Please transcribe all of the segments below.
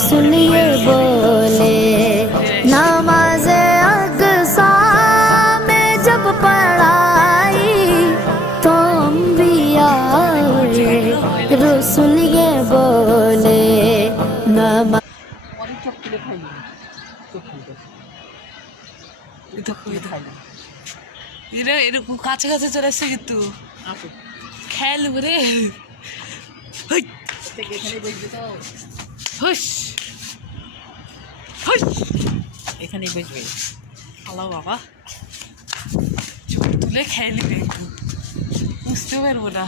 सुनिए बोले नमाज़े अक़सा में जब पढ़ाई तो अंबिया रसूल ये बोले नमाज़ এরা এরকম কাছে কাছে চলে আসছে কিন্তু খেলব রে হুস হুস এখানে বসবে আল্লাহ বাবা ছবি তুলে খেলবে একটু বুঝতে পারবো না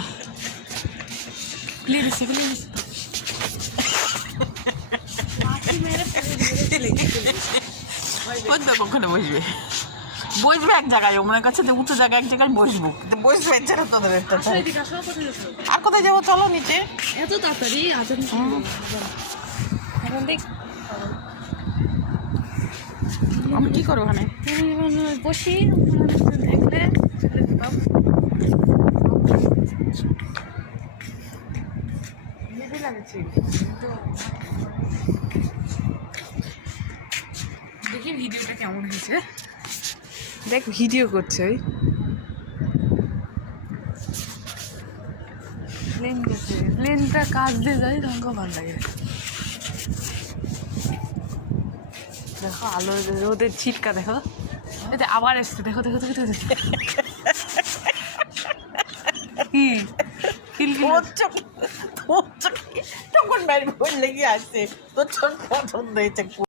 প্লিজ প্লিজ ওখানে বসবে বসবে এক জায়গায় ওনার কাছে উঁচু জায়গায় এক জায়গায় বসবো বসবে এছাড়া তোদের একটা আর কোথায় যাবো চলো নিচে এত তাড়াতাড়ি আমি কি করবো ওখানে বসি দেখলে দেখি ভিডিওটা কেমন হয়েছে দেখ ভিডিও করছে ওই প্লেন গেছে প্লেনটা কাজ দিয়ে যায় রঙ ভালো লাগে দেখো আলো রোদের ছিটকা দেখো এতে আবার এসছে দেখো দেখো দেখো দেখো কি তোর চোখ তখন বাইরে বললে কি আসছে তোর চোখ পছন্দ হয়েছে